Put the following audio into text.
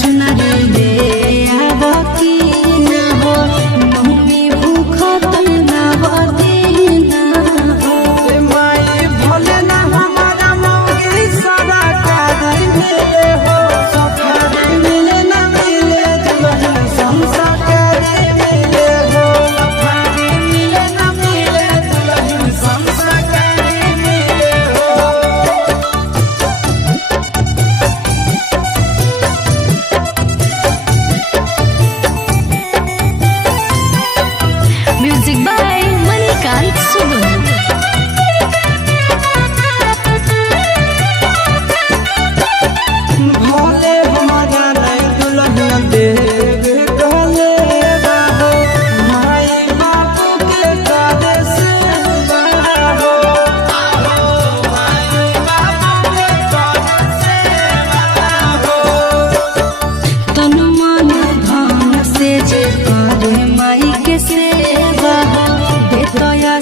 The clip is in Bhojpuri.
चुनरी ले आवा की ना हो मम्मी भूखत ना बदीना हो माई भोले ना हमारा मौगी सारा कारी मिले हो सफारी मिले ना मिले दुल्हन संस्कारी मिले हो सफारी मिले ना मिले दुल्हन संस्कारी मिले हो। म्यूजिक बाय मणिकांत सुगम। भोले हमारा नहीं दुल्हन देव कहले बाहो माई बापू के काले से बड़ा हो माई बापू के काले से बड़ा हो। तन मन धन से जे करे माई के सेवा बेतया